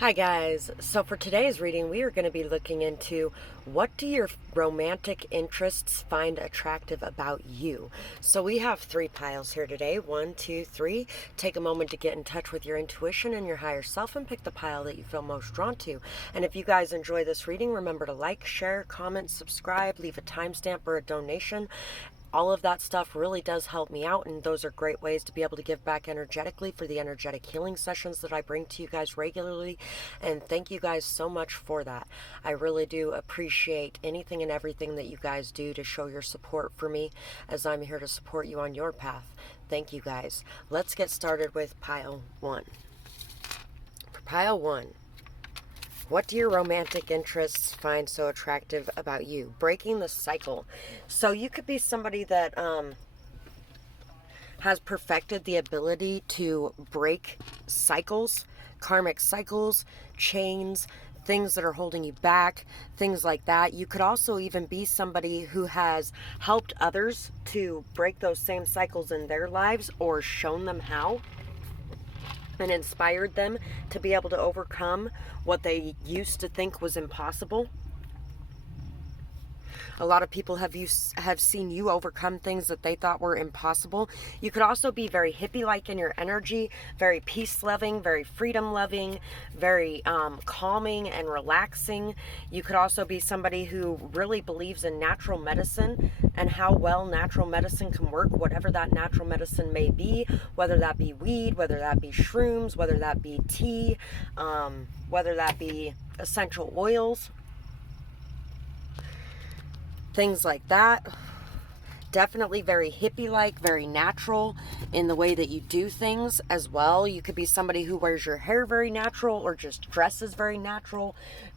Hi guys, so for today's reading we are going to be looking into what do your romantic interests find attractive about you. So we have 3 piles here today, 1, 2, 3. Take a moment to get in touch with your intuition and your higher self and pick the pile that you feel most drawn to. And if you guys enjoy this reading, remember to like, share, comment, subscribe, leave a timestamp or a donation. All of that stuff really does help me out, and those are great ways to be able to give back energetically for the energetic healing sessions that I bring to you guys regularly. And thank you guys so much for that. I really do appreciate anything and everything that you guys do to show your support for me, as I'm here to support you on your path. Thank you guys. Let's get started with pile 1. For pile 1, what do your romantic interests find so attractive about you? Breaking the cycle. So you could be somebody that has perfected the ability to break cycles, karmic cycles, chains, things that are holding you back, things like that. You could also even be somebody who has helped others to break those same cycles in their lives or shown them how, and inspired them to be able to overcome what they used to think was impossible. A lot of people have seen you overcome things that they thought were impossible. You could also be very hippie-like in your energy, very peace-loving, very freedom-loving, very calming and relaxing. You could also be somebody who really believes in natural medicine and how well natural medicine can work, whatever that natural medicine may be, whether that be weed, whether that be shrooms, whether that be tea, whether that be essential oils, things like that. Definitely very hippie-like, very natural in the way that you do things as well. You could be somebody who wears your hair very natural or just dresses very natural.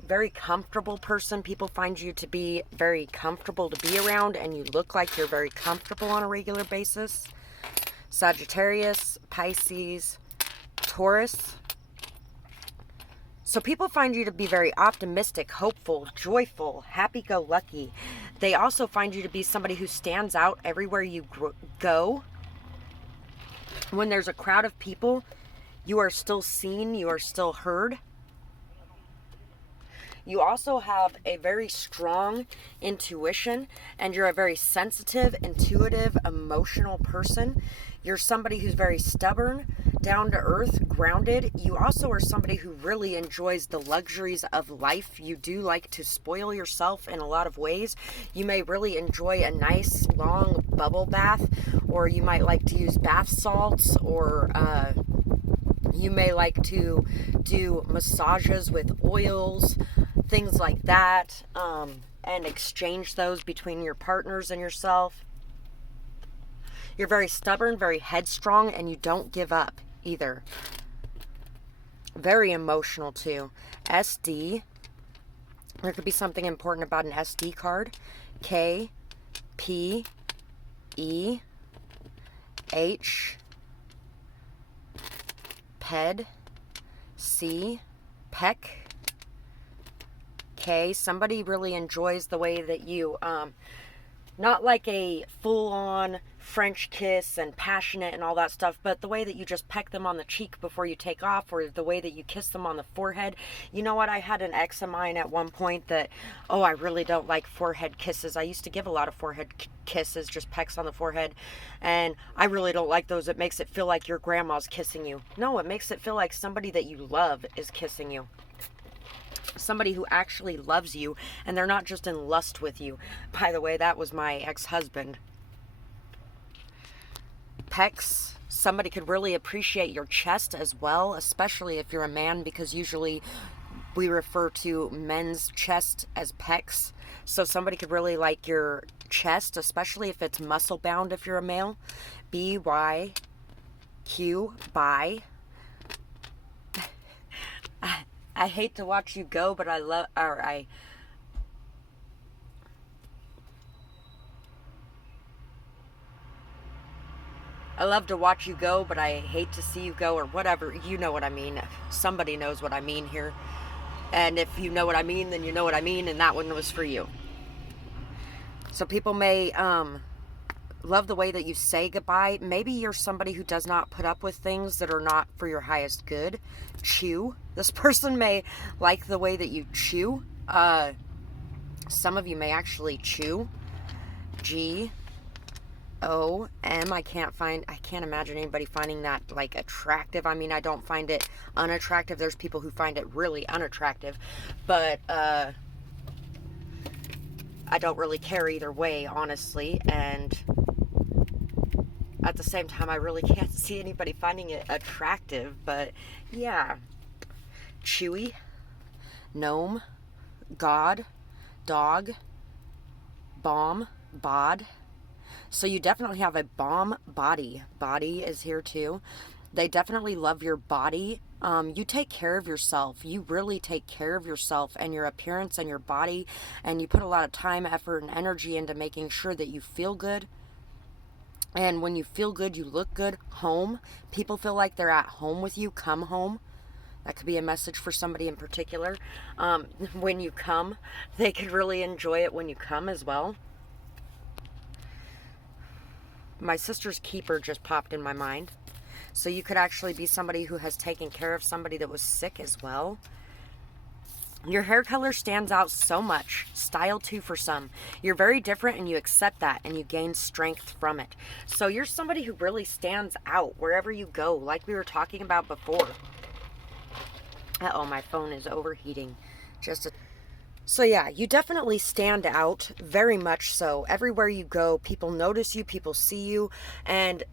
Very comfortable person. People find you to be very comfortable to be around, and you look like you're very comfortable on a regular basis. Sagittarius, Pisces, Taurus. So people find you to be very optimistic, hopeful, joyful, happy-go-lucky. They also find you to be somebody who stands out everywhere you go. When there's a crowd of people, you are still seen, you are still heard. You also have a very strong intuition, and you're a very sensitive, intuitive, emotional person. You're somebody who's very stubborn, down to earth, grounded. You also are somebody who really enjoys the luxuries of life. You do like to spoil yourself in a lot of ways. You may really enjoy a nice long bubble bath, or you might like to use bath salts, or you may like to do massages with oils, things like that, and exchange those between your partners and yourself. You're very stubborn, very headstrong, and you don't give up either. Very emotional too. SD. There could be something important about an SD card. K, P, E, H, PED, C, peck, K. Somebody really enjoys the way that you, not like a full-on French kiss and passionate and all that stuff, but the way that you just peck them on the cheek before you take off, or the way that you kiss them on the forehead. You know what? I had an ex of mine at one point that, I really don't like forehead kisses. I used to give a lot of forehead kisses, just pecks on the forehead, and I really don't like those. It makes it feel like your grandma's kissing you. No, it makes it feel like somebody that you love is kissing you. Somebody who actually loves you, and they're not just in lust with you. By the way, that was my ex-husband. Pecs. Somebody could really appreciate your chest as well, especially if you're a man, because usually we refer to men's chest as pecs. So somebody could really like your chest, especially if it's muscle bound if you're a male. BYQ, bi. I hate to watch you go, but I love to watch you go, but I hate to see you go, or whatever. You know what I mean. Somebody knows what I mean here. And if you know what I mean, then you know what I mean, and that one was for you. So people may love the way that you say goodbye. Maybe you're somebody who does not put up with things that are not for your highest good. Chew. This person may like the way that you chew. Some of you may actually chew. G-O-M. I can't imagine anybody finding that like attractive. I mean, I don't find it unattractive. There's people who find it really unattractive, but I don't really care either way, honestly. And at the same time, I really can't see anybody finding it attractive. But yeah. Chewy, gnome, god, dog, bomb, bod. So you definitely have a bomb body. Body is here too. They definitely love your body. You take care of yourself. You really take care of yourself and your appearance and your body. And you put a lot of time, effort, and energy into making sure that you feel good. And when you feel good, you look good. Home. People feel like they're at home with you. Come home. That could be a message for somebody in particular. When you come, they could really enjoy it when you come as well. My sister's keeper just popped in my mind. So you could actually be somebody who has taken care of somebody that was sick as well. Your hair color stands out so much. Style too for some. You're very different and you accept that and you gain strength from it. So you're somebody who really stands out wherever you go, like we were talking about before. Uh-oh, my phone is overheating. So yeah, you definitely stand out, very much so. Everywhere you go, people notice you, people see you, and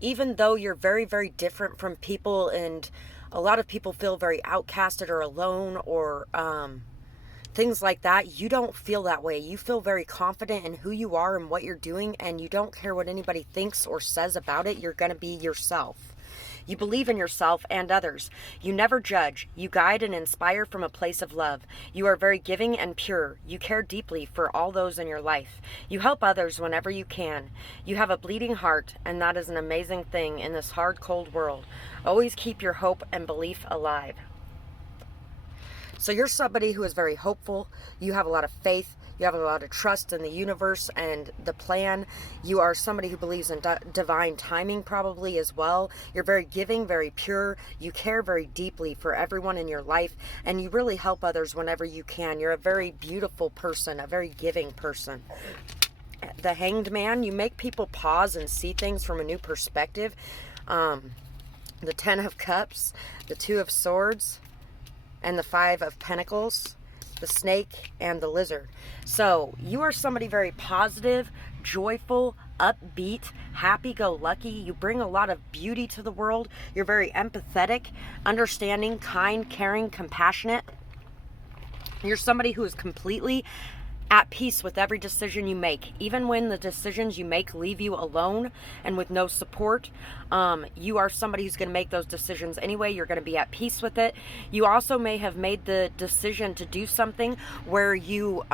even though you're very, very different from people, and a lot of people feel very outcasted or alone or things like that, you don't feel that way. You feel very confident in who you are and what you're doing, and you don't care what anybody thinks or says about it. You're going to be yourself. You believe in yourself and others. You never judge. You guide and inspire from a place of love. You are very giving and pure. You care deeply for all those in your life. You help others whenever you can. You have a bleeding heart, and that is an amazing thing in this hard, cold world. Always keep your hope and belief alive. So you're somebody who is very hopeful. You have a lot of faith. You have a lot of trust in the universe and the plan. You are somebody who believes in divine timing probably as well. You're very giving, very pure. You care very deeply for everyone in your life, and you really help others whenever you can. You're a very beautiful person, a very giving person. The Hanged Man, you make people pause and see things from a new perspective. The Ten of Cups, the Two of Swords, and the Five of Pentacles, the Snake, and the Lizard. So you are somebody very positive, joyful, upbeat, happy-go-lucky. You bring a lot of beauty to the world. You're very empathetic, understanding, kind, caring, compassionate. You're somebody who is completely at peace with every decision you make. Even when the decisions you make leave you alone and with no support, you are somebody who's going to make those decisions anyway. You're going to be at peace with it. You also may have made the decision to do something where you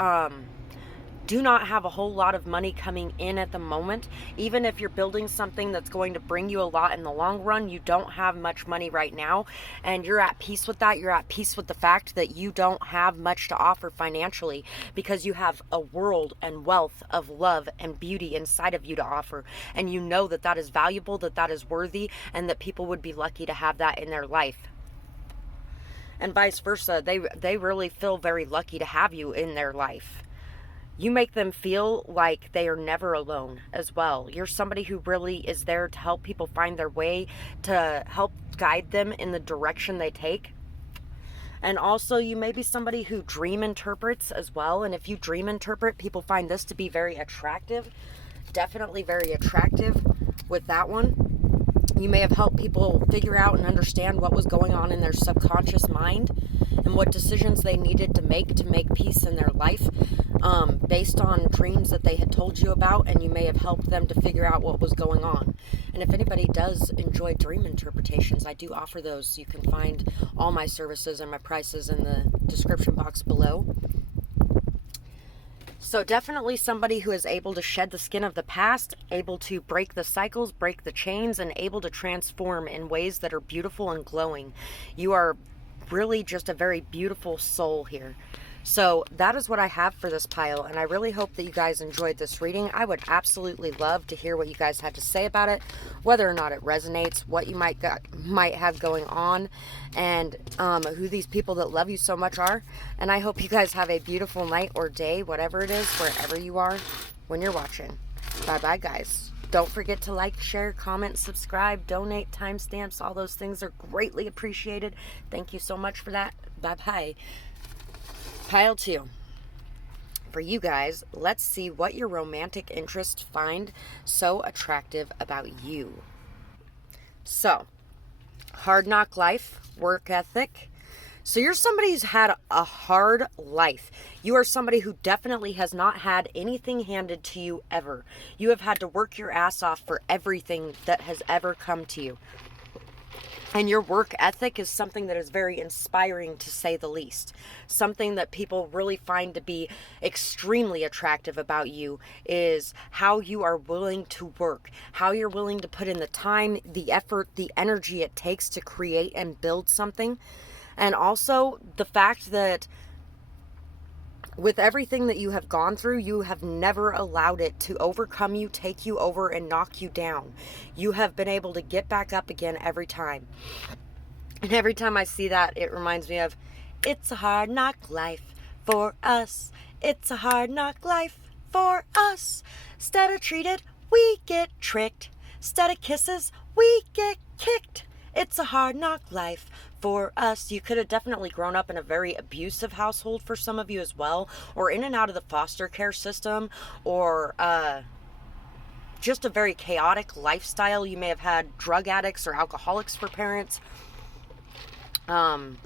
do not have a whole lot of money coming in at the moment. Even if you're building something that's going to bring you a lot in the long run, you don't have much money right now, and you're at peace with that. You're at peace with the fact that you don't have much to offer financially, because you have a world and wealth of love and beauty inside of you to offer, and you know that that is valuable, that that is worthy, and that people would be lucky to have that in their life. And vice versa, they really feel very lucky to have you in their life. You make them feel like they are never alone as well. You're somebody who really is there to help people find their way, to help guide them in the direction they take. And also, you may be somebody who dream interprets as well. And if you dream interpret, people find this to be very attractive. Definitely very attractive with that one. You may have helped people figure out and understand what was going on in their subconscious mind and what decisions they needed to make peace in their life, based on dreams that they had told you about, and you may have helped them to figure out what was going on. And if anybody does enjoy dream interpretations, I do offer those. You can find all my services and my prices in the description box below. So definitely somebody who is able to shed the skin of the past, able to break the cycles, break the chains, and able to transform in ways that are beautiful and glowing. You are really just a very beautiful soul here. So that is what I have for this pile, and I really hope that you guys enjoyed this reading. I would absolutely love to hear what you guys had to say about it, whether or not it resonates, what you might have going on, and who these people that love you so much are. And I hope you guys have a beautiful night or day, whatever it is, wherever you are when you're watching. Bye-bye, guys. Don't forget to like, share, comment, subscribe, donate, timestamps. All those things are greatly appreciated. Thank you so much for that. Bye-bye. Pile 2. For you guys, let's see what your romantic interests find so attractive about you. So, hard knock life, work ethic. So you're somebody who's had a hard life. You are somebody who definitely has not had anything handed to you ever. You have had to work your ass off for everything that has ever come to you. And your work ethic is something that is very inspiring, to say the least. Something that people really find to be extremely attractive about you is how you are willing to work, how you're willing to put in the time, the effort, the energy it takes to create and build something. And also the fact that with everything that you have gone through, you have never allowed it to overcome you, take you over, and knock you down. You have been able to get back up again every time. And every time I see that, it reminds me of, it's a hard knock life for us. It's a hard knock life for us. Instead of treated, we get tricked. Instead of kisses, we get kicked. It's a hard knock life for us. You could have definitely grown up in a very abusive household for some of you as well, or in and out of the foster care system, or just a very chaotic lifestyle. You may have had drug addicts or alcoholics for parents,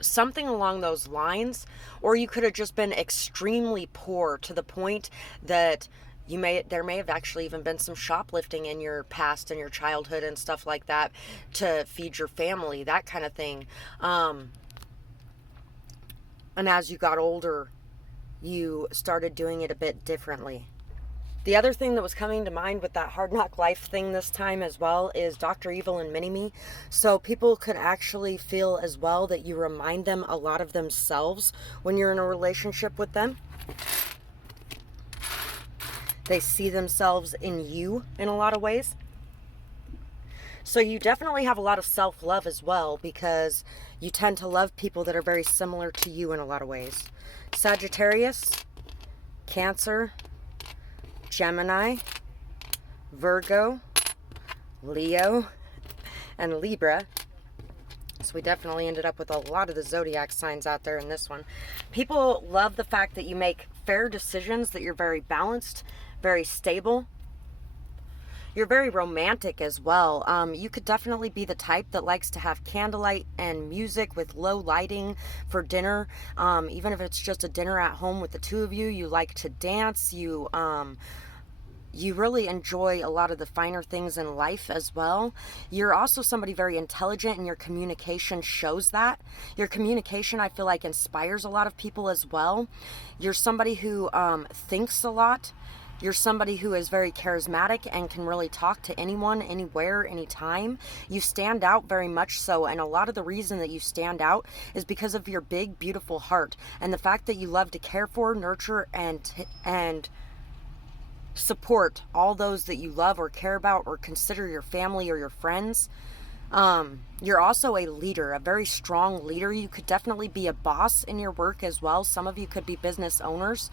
something along those lines. Or you could have just been extremely poor to the point that there may have actually even been some shoplifting in your past and your childhood and stuff like that to feed your family, that kind of thing. And as you got older, you started doing it a bit differently. The other thing that was coming to mind with that hard knock life thing this time as well is Dr. Evil and Mini-Me. So people could actually feel as well that you remind them a lot of themselves when you're in a relationship with them. They see themselves in you in a lot of ways. So you definitely have a lot of self-love as well, because you tend to love people that are very similar to you in a lot of ways. Sagittarius, Cancer, Gemini, Virgo, Leo, and Libra. So we definitely ended up with a lot of the zodiac signs out there in this one. People love the fact that you make fair decisions, that you're very balanced, very stable. You're very romantic as well. You could definitely be the type that likes to have candlelight and music with low lighting for dinner. Even if it's just a dinner at home with the two of you, you like to dance. You really enjoy a lot of the finer things in life as well. You're also somebody very intelligent, and your communication shows that. Your communication, I feel like, inspires a lot of people as well. You're somebody who thinks a lot. You're somebody who is very charismatic and can really talk to anyone, anywhere, anytime. You stand out very much so, and a lot of the reason that you stand out is because of your big, beautiful heart, and the fact that you love to care for, nurture, and support all those that you love or care about or consider your family or your friends. You're also a leader, a very strong leader. You could definitely be a boss in your work as well. Some of you could be business owners.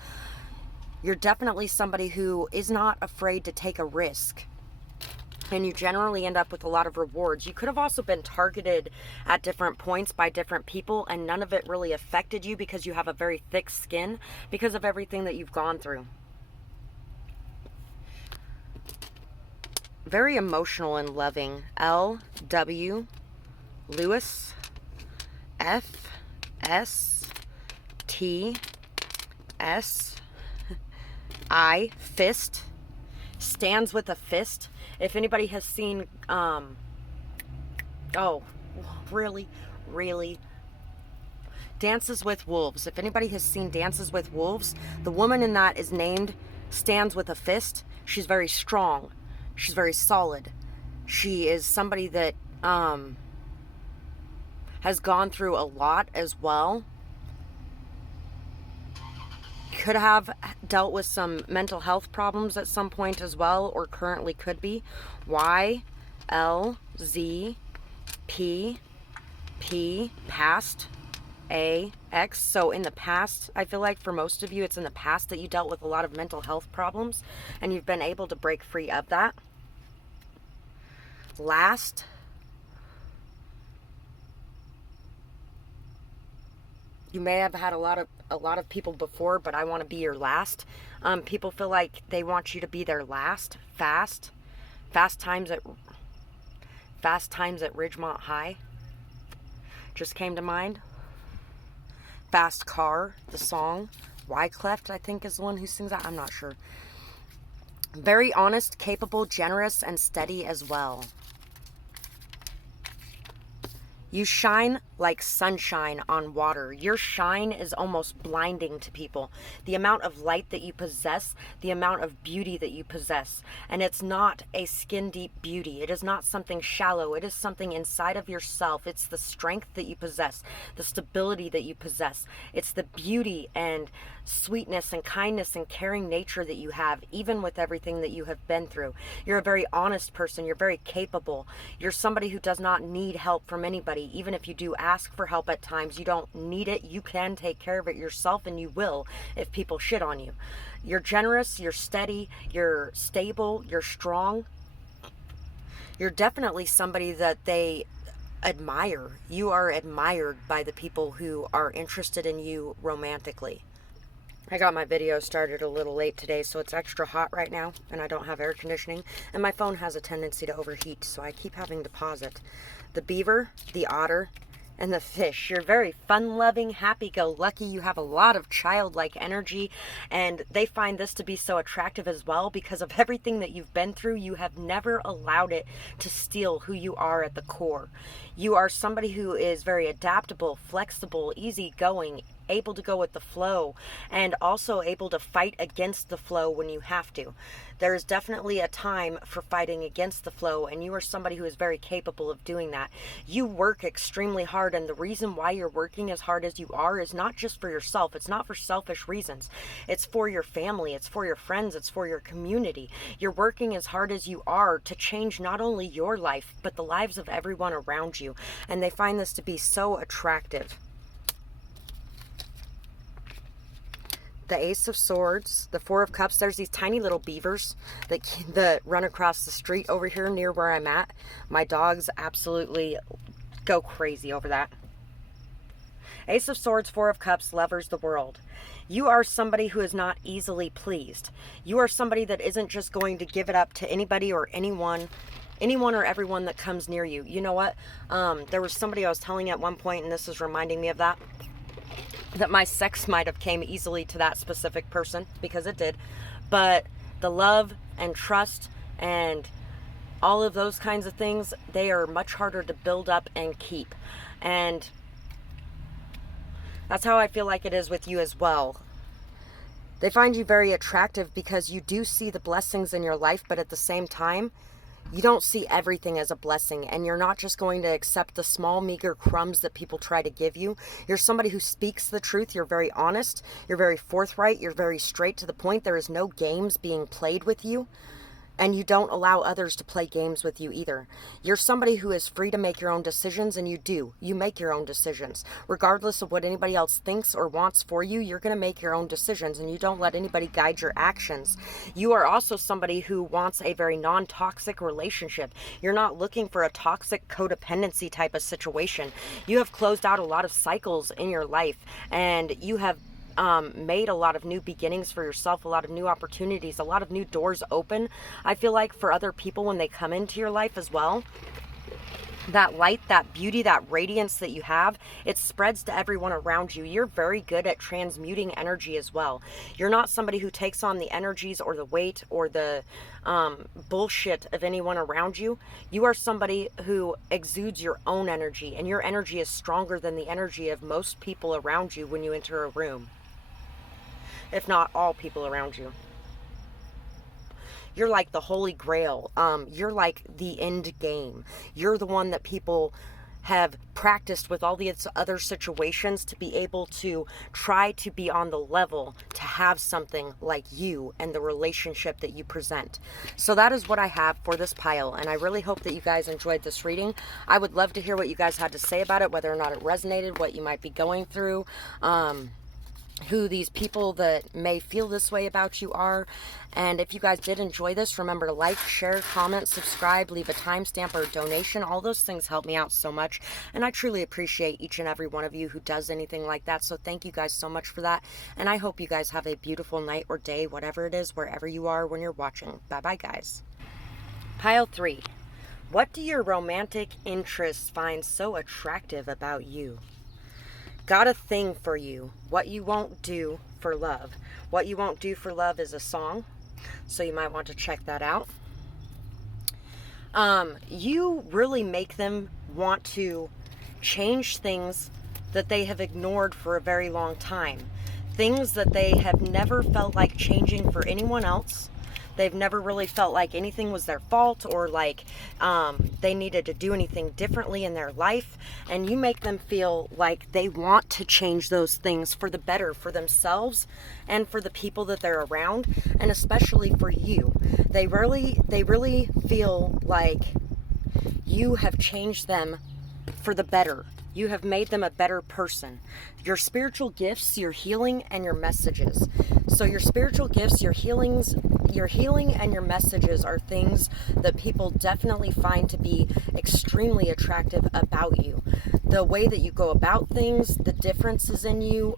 You're definitely somebody who is not afraid to take a risk, and you generally end up with a lot of rewards. You could have also been targeted at different points by different people, and none of it really affected you because you have a very thick skin because of everything that you've gone through. Very emotional and loving. L.W. Lewis, F.S.T.S. I, fist, stands with a fist. If anybody has seen, really, Dances with Wolves. If anybody has seen Dances with Wolves, the woman in that is named Stands with a Fist. She's very strong. She's very solid. She is somebody that, has gone through a lot as well. could have dealt with some mental health problems at some point as well, or currently could be. Y, L, Z, P, P, past, A, X. So in the past, I feel like for most of you, it's in the past that you dealt with a lot of mental health problems and you've been able to break free of that. Last, you may have had a lot of people before, but I want to be your last. People feel like they want you to be their last. Fast times at Ridgemont High just came to mind. Fast Car, the song. Wyclef, I think, is the one who sings that. I'm not sure. Very honest, capable, generous, and steady as well. You shine like sunshine on water. Your shine is almost blinding to people. The amount of light that you possess, the amount of beauty that you possess. And it's not a skin deep beauty. It is not something shallow. It is something inside of yourself. It's the strength that you possess, the stability that you possess. It's the beauty and sweetness and kindness and caring nature that you have, even with everything that you have been through. You're a very honest person. You're very capable. You're somebody who does not need help from anybody. Even if you do ask for help at times, you don't need it. You can take care of it yourself, and you will if people shit on you. You're generous, you're steady, you're stable, you're strong. You're definitely somebody that they admire. You are admired by the people who are interested in you romantically. I got my video started a little late today, so it's extra hot right now, and I don't have air conditioning, and my phone has a tendency to overheat, so I keep having to pause it. The beaver, the otter, and the fish. You're very fun-loving, happy-go-lucky. You have a lot of childlike energy, and they find this to be so attractive as well because of everything that you've been through. You have never allowed it to steal who you are at the core. You are somebody who is very adaptable, flexible, easygoing, able to go with the flow, and also able to fight against the flow when you have to. There is definitely a time for fighting against the flow, and you are somebody who is very capable of doing that. You work extremely hard, and the reason why you're working as hard as you are is not just for yourself. It's not for selfish reasons. It's for your family. It's for your friends. It's for your community. You're working as hard as you are to change not only your life, but the lives of everyone around you, and they find this to be so attractive. The Ace of Swords, the Four of Cups. There's these tiny little beavers that run across the street over here near where I'm at. My dogs absolutely go crazy over that. Ace of Swords, Four of Cups, Lovers, the World. You are somebody who is not easily pleased. You are somebody that isn't just going to give it up to anybody or anyone or everyone that comes near you. You know what? There was somebody I was telling at one point, and this is reminding me of that my sex might have came easily to that specific person, because it did, but the love and trust and all of those kinds of things, they are much harder to build up and keep. And that's how I feel like it is with you as well. They find you very attractive because you do see the blessings in your life, but at the same time, you don't see everything as a blessing, and you're not just going to accept the small, meager crumbs that people try to give you. You're somebody who speaks the truth. You're very honest. You're very forthright. You're very straight to the point. There is no games being played with you, and you don't allow others to play games with you either. You're somebody who is free to make your own decisions, and you do. You make your own decisions. Regardless of what anybody else thinks or wants for you, you're going to make your own decisions, and you don't let anybody guide your actions. You are also somebody who wants a very non-toxic relationship. You're not looking for a toxic codependency type of situation. You have closed out a lot of cycles in your life, and you have made a lot of new beginnings for yourself, a lot of new opportunities, a lot of new doors open, I feel like, for other people when they come into your life as well. That light, that beauty, that radiance that you have, it spreads to everyone around you. You're very good at transmuting energy as well. You're not somebody who takes on the energies or the weight or the bullshit of anyone around you. You are somebody who exudes your own energy, and your energy is stronger than the energy of most people around you when you enter a room, if not all people around you. You're like the Holy Grail. You're like the end game. You're the one that people have practiced with all these other situations to be able to try to be on the level to have something like you and the relationship that you present. So that is what I have for this pile, and I really hope that you guys enjoyed this reading. I would love to hear what you guys had to say about it, whether or not it resonated, what you might be going through, who these people that may feel this way about you are. And if you guys did enjoy this, remember to like, share, comment, subscribe, leave a timestamp or a donation. All those things help me out so much, and I truly appreciate each and every one of you who does anything like that. So thank you guys so much for that, and I hope you guys have a beautiful night or day, whatever it is, wherever you are when you're watching. Bye bye, guys. Pile 3. What do your romantic interests find so attractive about you? Got a thing for you. What you won't do for love. What you won't do for love is a song, so you might want to check that out. You really make them want to change things that they have ignored for a very long time. Things that they have never felt like changing for anyone else. They've never really felt like anything was their fault, or like they needed to do anything differently in their life. And you make them feel like they want to change those things for the better, for themselves and for the people that they're around, and especially for you. They really feel like you have changed them for the better. You have made them a better person. Your spiritual gifts, your healing, and your messages. So your spiritual gifts, your healing and your messages are things that people definitely find to be extremely attractive about you. The way that you go about things, the differences in you,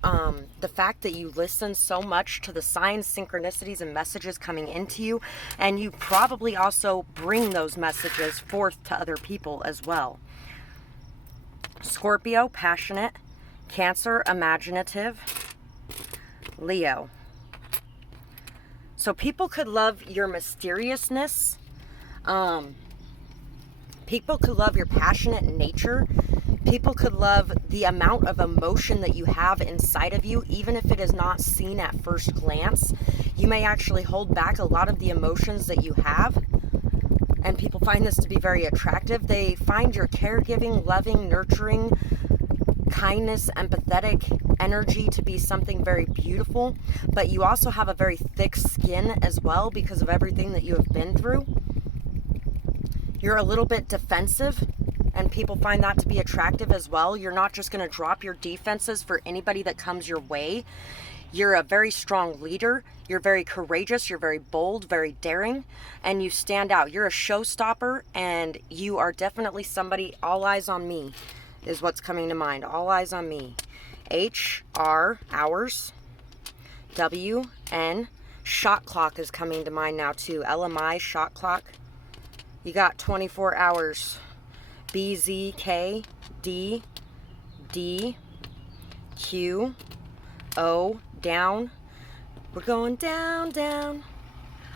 the fact that you listen so much to the signs, synchronicities, and messages coming into you, and you probably also bring those messages forth to other people as well. Scorpio, passionate. Cancer, imaginative. Leo. So people could love your mysteriousness. People could love your passionate nature. People could love the amount of emotion that you have inside of you, even if it is not seen at first glance. You may actually hold back a lot of the emotions that you have, and people find this to be very attractive. They find your caregiving, loving, nurturing, kindness, empathetic energy to be something very beautiful. But you also have a very thick skin as well because of everything that you have been through. You're a little bit defensive, and people find that to be attractive as well. You're not just going to drop your defenses for anybody that comes your way. You're a very strong leader. You're very courageous. You're very bold, very daring, and you stand out. You're a showstopper, and you are definitely somebody. All eyes on me is what's coming to mind. All eyes on me. HR, hours. WN, shot clock is coming to mind now too. LMI, shot clock. You got 24 hours. BZK, D, Q, O, down. We're going down, down.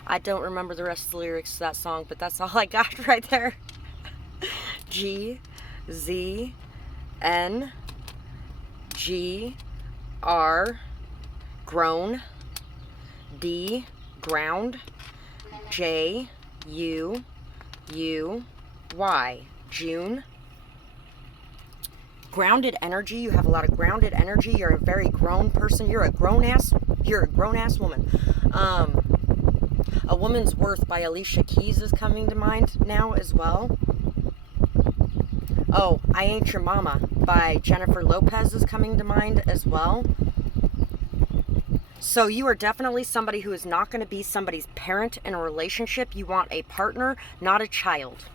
I don't remember the rest of the lyrics to that song, but that's all I got right there. G, Z, N, G, R, grown. D, ground. J, U, Y, June. Grounded energy. You have a lot of grounded energy. You're a very grown person. You're a grown ass woman. A Woman's Worth by Alicia Keys is coming to mind now as well. Oh, I Ain't Your Mama by Jennifer Lopez is coming to mind as well. So you are definitely somebody who is not going to be somebody's parent in a relationship. You want a partner, not a child.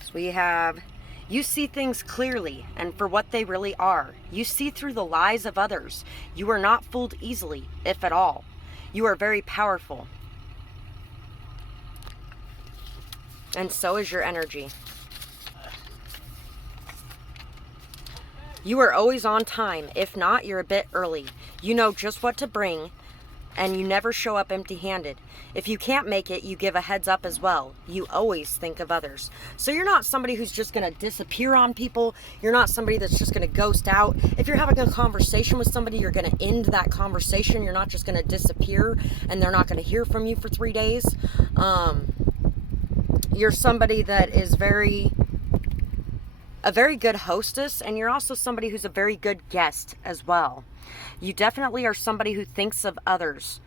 So we have, you see things clearly and for what they really are. You see through the lies of others. You are not fooled easily, if at all. You are very powerful. And so is your energy. You are always on time. If not, you're a bit early. You know just what to bring, and you never show up empty-handed. If you can't make it, you give a heads up as well. You always think of others. So you're not somebody who's just going to disappear on people. You're not somebody that's just going to ghost out. If you're having a conversation with somebody, you're going to end that conversation. You're not just going to disappear and they're not going to hear from you for 3 days. You're somebody that is a very good hostess, and you're also somebody who's a very good guest as well. You definitely are somebody who thinks of others.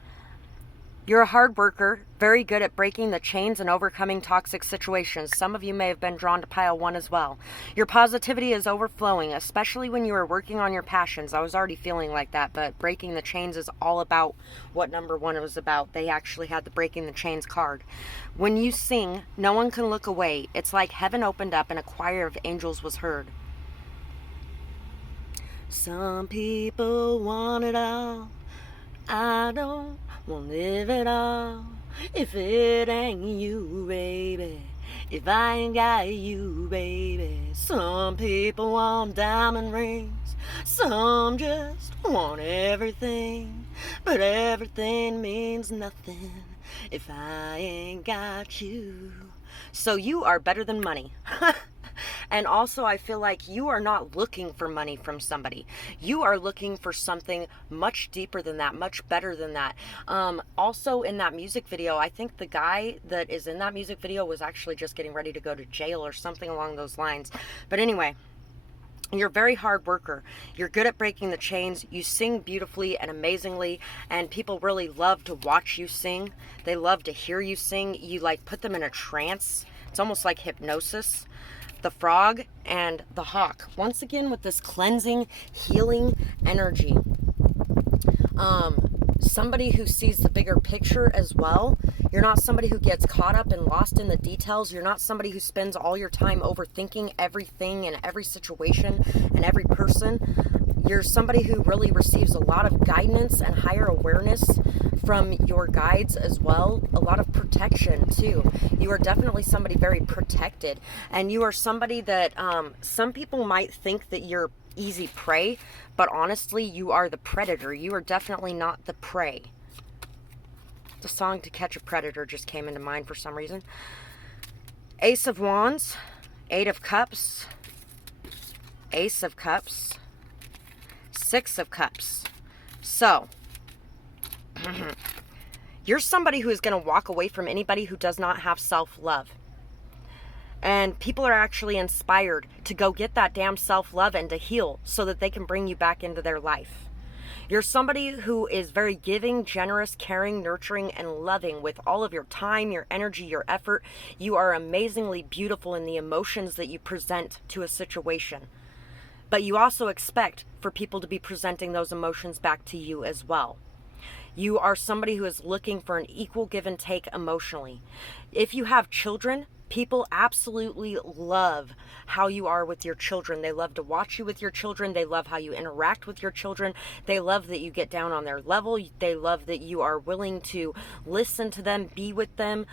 You're a hard worker, very good at breaking the chains and overcoming toxic situations. Some of you may have been drawn to pile 1 as well. Your positivity is overflowing, especially when you are working on your passions. I was already feeling like that, but breaking the chains is all about what number 1 was about. They actually had the breaking the chains card. When you sing, no one can look away. It's like heaven opened up and a choir of angels was heard. Some people want it all. I don't want to live it all. If it ain't you, baby. If I ain't got you, baby. Some people want diamond rings. Some just want everything. But everything means nothing if I ain't got you. So you are better than money. And also, I feel like you are not looking for money from somebody. You are looking for something much deeper than that, much better than that. Also, in that music video, I think the guy that is in that music video was actually just getting ready to go to jail or something along those lines. But anyway, you're a very hard worker. You're good at breaking the chains. You sing beautifully and amazingly, and people really love to watch you sing. They love to hear you sing. You like put them in a trance. It's almost like hypnosis. The frog and the hawk, once again with this cleansing, healing energy. Somebody who sees the bigger picture as well. You're not somebody who gets caught up and lost in the details. You're not somebody who spends all your time overthinking everything and every situation and every person. You're somebody who really receives a lot of guidance and higher awareness from your guides as well. A lot of protection too. You are definitely somebody very protected, and you are somebody that some people might think that you're easy prey, but honestly you are the predator. You are definitely not the prey. The song To Catch a Predator just came into mind for some reason. Ace of Wands, 8 of Cups, Ace of Cups, 6 of Cups. So you're somebody who is going to walk away from anybody who does not have self-love. And people are actually inspired to go get that damn self-love and to heal so that they can bring you back into their life. You're somebody who is very giving, generous, caring, nurturing, and loving with all of your time, your energy, your effort. You are amazingly beautiful in the emotions that you present to a situation. But you also expect for people to be presenting those emotions back to you as well. You are somebody who is looking for an equal give and take emotionally. If you have children, people absolutely love how you are with your children. They love to watch you with your children. They love how you interact with your children. They love that you get down on their level. They love that you are willing to listen to them, be with them,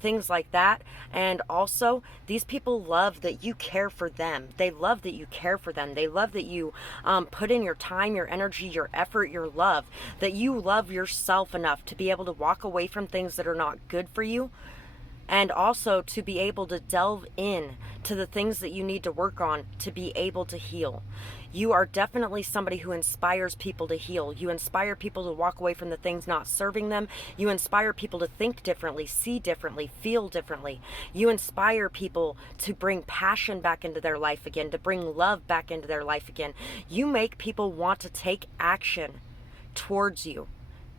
things like that. And also, these people love that you care for them. They love that you care for them. They love that you put in your time, your energy, your effort, your love, that you love yourself enough to be able to walk away from things that are not good for you, and also to be able to delve in to the things that you need to work on to be able to heal. You are definitely somebody who inspires people to heal. You inspire people to walk away from the things not serving them. You inspire people to think differently, see differently, feel differently. You inspire people to bring passion back into their life again, to bring love back into their life again. You make people want to take action towards you,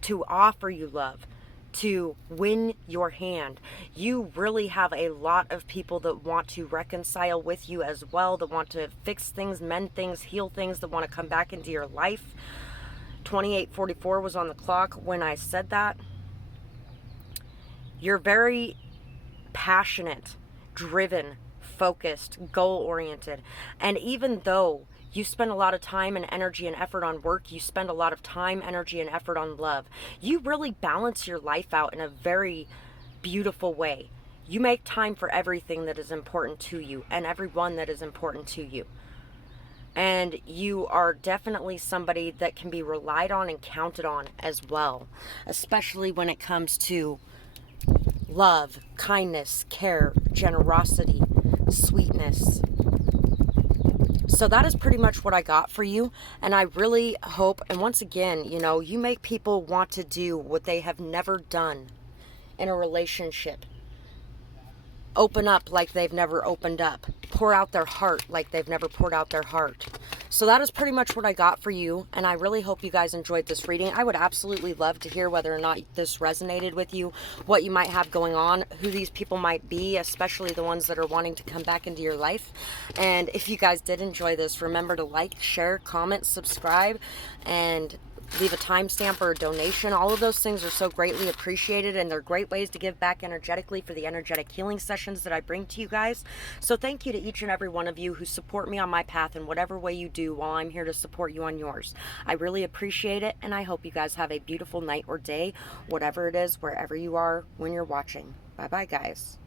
to offer you love, to win your hand. You really have a lot of people that want to reconcile with you as well, that want to fix things, mend things, heal things, that want to come back into your life. 2844 was on the clock when I said that. You're very passionate, driven, focused, goal-oriented. And even though you spend a lot of time and energy and effort on work, you spend a lot of time, energy, and effort on love. You really balance your life out in a very beautiful way. You make time for everything that is important to you and everyone that is important to you. And you are definitely somebody that can be relied on and counted on as well, especially when it comes to love, kindness, care, generosity, sweetness. So that is pretty much what I got for you. And I really hope, and once again, you know, you make people want to do what they have never done in a relationship. open up like they've never opened up, pour out their heart like they've never poured out their heart. So that is pretty much what I got for you, and I really hope you guys enjoyed this reading. I would absolutely love to hear whether or not this resonated with you, what you might have going on, who these people might be, especially the ones that are wanting to come back into your life. And if you guys did enjoy this, remember to like, share, comment, subscribe, and leave a timestamp or a donation. All of those things are so greatly appreciated, and they're great ways to give back energetically for the energetic healing sessions that I bring to you guys. So thank you to each and every one of you who support me on my path in whatever way you do, while I'm here to support you on yours. I really appreciate it, and I hope you guys have a beautiful night or day, whatever it is, wherever you are when you're watching. Bye bye, guys.